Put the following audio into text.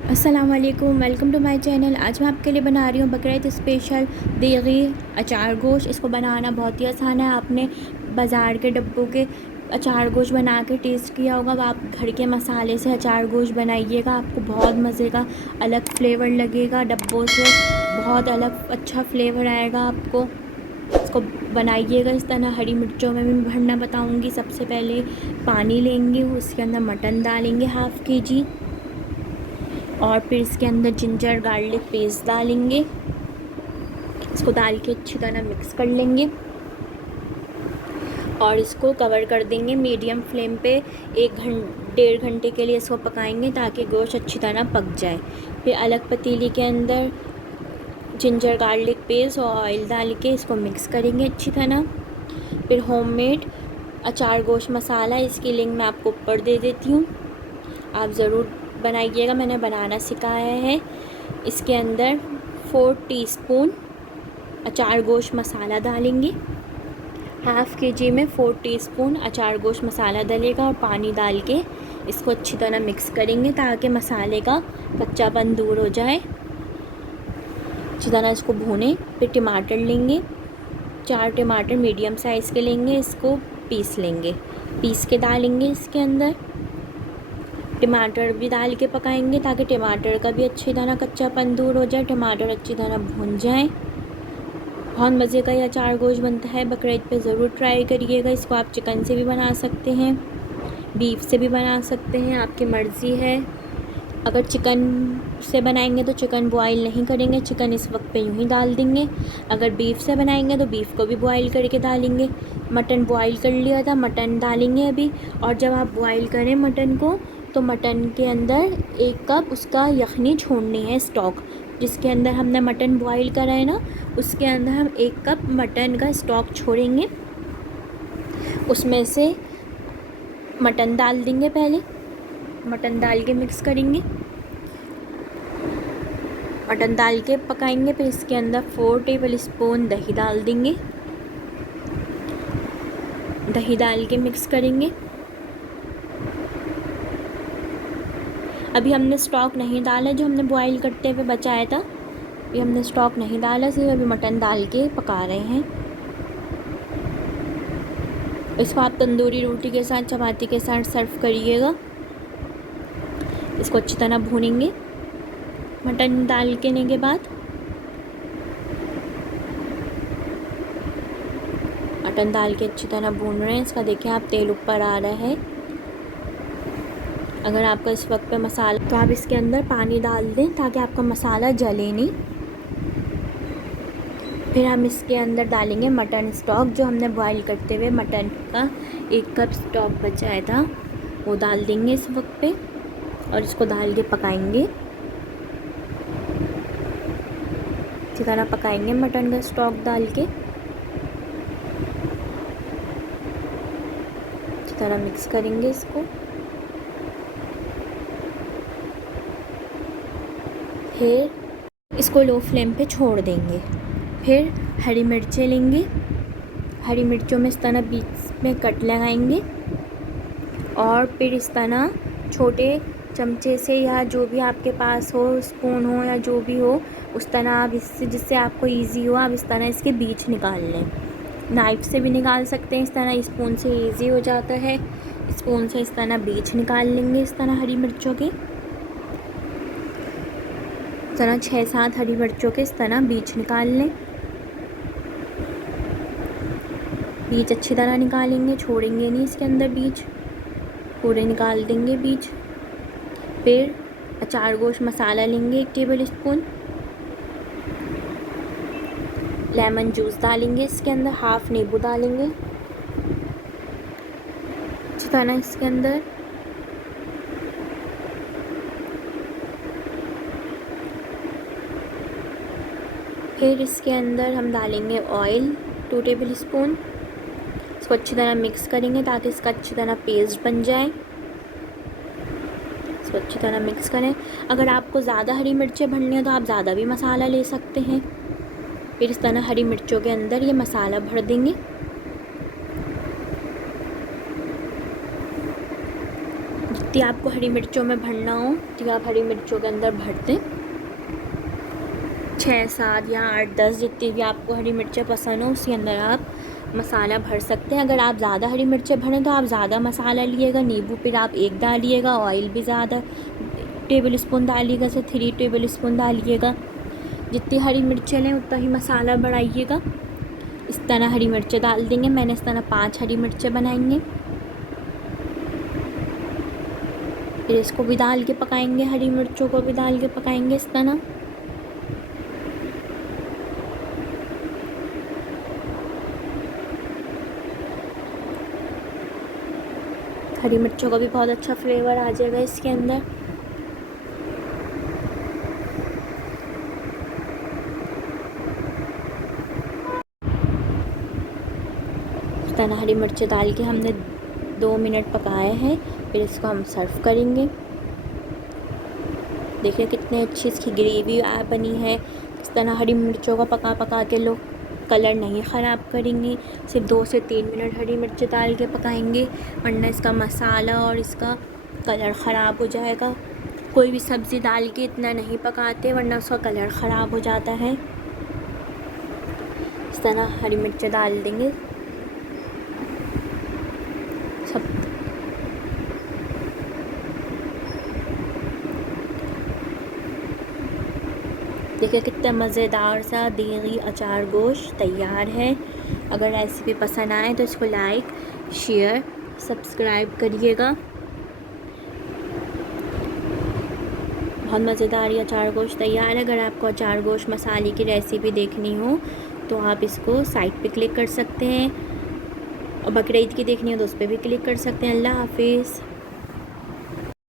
अस्सलामुअलैकुम, welcome to my channel. आज मैं आपके लिए बना रही हूँ बकरीद स्पेशल देगी अचार गोश्त। इसको बनाना बहुत ही आसान है। आपने बाज़ार के डब्बों के अचार गोश्त बना के टेस्ट किया होगा, अब आप घर के मसाले से अचार गोश्त बनाइएगा, आपको बहुत मज़े का अलग फ्लेवर लगेगा। डब्बों से बहुत अलग अच्छा फ्लेवर आएगा आपको। इसको बनाइएगा इस तरह। हरी मिर्चों में भी भरना बताऊँगी। सबसे पहले पानी लेंगे, उसके अंदर मटन डालेंगे हाफ़ kg, और फिर इसके अंदर जिंजर गार्लिक पेस्ट डालेंगे। इसको डाल के अच्छी तरह मिक्स कर लेंगे और इसको कवर कर देंगे मीडियम फ्लेम पे। 1-1.5 घंटे के लिए इसको पकाएंगे ताकि गोश्त अच्छी तरह पक जाए। फिर अलग पतीली के अंदर जिंजर गार्लिक पेस्ट और ऑयल डाल के इसको मिक्स करेंगे अच्छी तरह। फिर होममेड अचार गोश्त मसाला, इसकी लिंक मैं आपको ऊपर दे देती हूँ, आप ज़रूर बनाइएगा, मैंने बनाना सिखाया है। इसके अंदर 4 टीस्पून अचार गोश्त मसाला डालेंगे। हाफ़ kg में 4 टीस्पून अचार गोश्त मसाला डलेगा और पानी डाल के इसको अच्छी तरह मिक्स करेंगे ताकि मसाले का कच्चापन दूर हो जाए। अच्छी तरह इसको भूनें। फिर टमाटर लेंगे, 4 टमाटर मीडियम साइज़ के लेंगे, इसको पीस लेंगे, पीस के डालेंगे इसके अंदर। टमाटर भी डाल के पकाएंगे ताकि टमाटर का भी अच्छी तरह कच्चापन दूर हो जाए, टमाटर अच्छी तरह भून जाए। बहुत मज़े का ये अचार गोश्त बनता है। बकरीद पे ज़रूर ट्राई करिएगा। इसको आप चिकन से भी बना सकते हैं, बीफ से भी बना सकते हैं, आपकी मर्ज़ी है। अगर चिकन से बनाएंगे तो चिकन बॉईल नहीं करेंगे, चिकन इस वक्त पे यूँ ही डाल देंगे। अगर बीफ से बनाएंगे तो बीफ को भी बॉईल करके डालेंगे। मटन बॉईल कर लिया था, मटन डालेंगे अभी। और जब आप बॉईल करें मटन को तो मटन के अंदर 1 कप उसका यखनी छोड़नी है, स्टॉक जिसके अंदर हमने मटन बॉईल करा है ना, उसके अंदर हम 1 कप मटन का स्टॉक छोड़ेंगे। उसमें से मटन डाल देंगे, पहले मटन डाल के मिक्स करेंगे, मटन डाल के पकाएंगे। फिर इसके अंदर 4 टेबल स्पून दही डाल देंगे, दही डाल के मिक्स करेंगे। अभी हमने स्टॉक नहीं डाला, जो हमने बॉईल करते हुए बचाया था, ये हमने स्टॉक नहीं डाला, सिर्फ अभी मटन डाल के पका रहे हैं। इसको आप तंदूरी रोटी के साथ, चपाती के साथ सर्व करिएगा। इसको अच्छी तरह भूनेंगे मटन डाल के बाद। मटन डाल के अच्छी तरह भून रहे हैं। इसका देखिए आप तेल ऊपर आ रहा है। अगर आपका इस वक्त पे मसाला, तो आप इसके अंदर पानी डाल दें ताकि आपका मसाला जले नहीं। फिर हम इसके अंदर डालेंगे मटन स्टॉक, जो हमने बॉईल करते हुए मटन का 1 कप स्टॉक बचाया था, वो डाल देंगे इस वक्त पे और इसको डाल के पकाएंगे। इसी तरह पकाएंगे मटन का स्टॉक डाल के, इसी तरह मिक्स करेंगे इसको। फिर इसको लो फ्लेम पे छोड़ देंगे। फिर हरी मिर्चें लेंगे, हरी मिर्चों में इस तरह बीच में कट लगाएंगे और फिर इस तरह छोटे चमचे से या जो भी आपके पास हो, स्पून हो या जो भी हो, उस तरह आप इससे, जिससे आपको इजी हो, आप इस तरह इसके बीज निकाल लें। नाइफ़ से भी निकाल सकते हैं, इस तरह स्पून से इजी हो जाता है। स्पून से इस तरह बीज निकाल लेंगे, इस तरह हरी मिर्चों के, इस तरह 6-7 हरी मिर्चों के इस तरह बीज निकाल लें। बीज अच्छी तरह निकालेंगे, छोड़ेंगे नहीं इसके अंदर बीज, पूरे निकाल देंगे बीज। फिर अचार गोश्त मसाला लेंगे 1 टेबल स्पून, लेमन जूस डालेंगे इसके अंदर, हाफ़ नींबू डालेंगे अच्छी तरह इसके अंदर। फिर इसके अंदर हम डालेंगे ऑयल 2 टेबल स्पून। इसको अच्छी तरह मिक्स करेंगे ताकि इसका अच्छी तरह पेस्ट बन जाए। इसको अच्छी तरह मिक्स करें। अगर आपको ज़्यादा हरी मिर्चें भरनी है तो आप ज़्यादा भी मसाला ले सकते हैं। फिर इस तरह हरी मिर्चों के अंदर ये मसाला भर देंगे। जितनी आपको हरी मिर्चों में भरना हो तो आप हरी मिर्चों के अंदर भर दें। 6, 7 या 8, 10 जितनी भी आपको हरी मिर्चें पसंद हो उसके अंदर आप मसाला भर सकते हैं। अगर आप ज़्यादा हरी मिर्चें भरें तो आप ज़्यादा मसाला लिएगा। नींबू फिर आप 1 डालिएगा। ऑयल भी ज़्यादा टेबल स्पून डालिएगा, से 3 टेबल स्पून डालिएगा। जितनी हरी मिर्चें लें उतना ही मसाला बढ़ाइएगा। इस तरह हरी मिर्चें डाल देंगे। मैंने इस तरह 5 हरी मिर्चें बनाएंगे। फिर इसको भी डाल के पकाएंगे, हरी मिर्चों को भी डाल के पकाएंगे इस तरह। हरी मिर्चों का भी बहुत अच्छा फ्लेवर आ जाएगा इसके अंदर। इस तरह हरी मिर्चें डाल के हमने 2 मिनट पकाए हैं। फिर इसको हम सर्व करेंगे। देखिए कितनी अच्छी इसकी ग्रेवी बनी है। इस तरह हरी मिर्चों का पका पका के लोग कलर नहीं ख़राब करेंगे। सिर्फ 2 से 3 मिनट हरी मिर्च डाल के पकाएंगे, वरना इसका मसाला और इसका कलर ख़राब हो जाएगा। कोई भी सब्ज़ी डाल के इतना नहीं पकाते, वरना उसका कलर ख़राब हो जाता है। इस तरह हरी मिर्च डाल देंगे सब। देखिए कितना मज़ेदार सा देगी अचार गोश्त तैयार है। अगर रेसिपी पसंद आए तो इसको लाइक, शेयर, सब्सक्राइब करिएगा। बहुत मज़ेदार ये अचार गोश्त तैयार है। अगर आपको अचार गोश्त मसाले की रेसिपी देखनी हो तो आप इसको साइट पे क्लिक कर सकते हैं, और बकरीद की देखनी हो तो उस पर भी क्लिक कर सकते हैं। अल्लाह हाफिज़।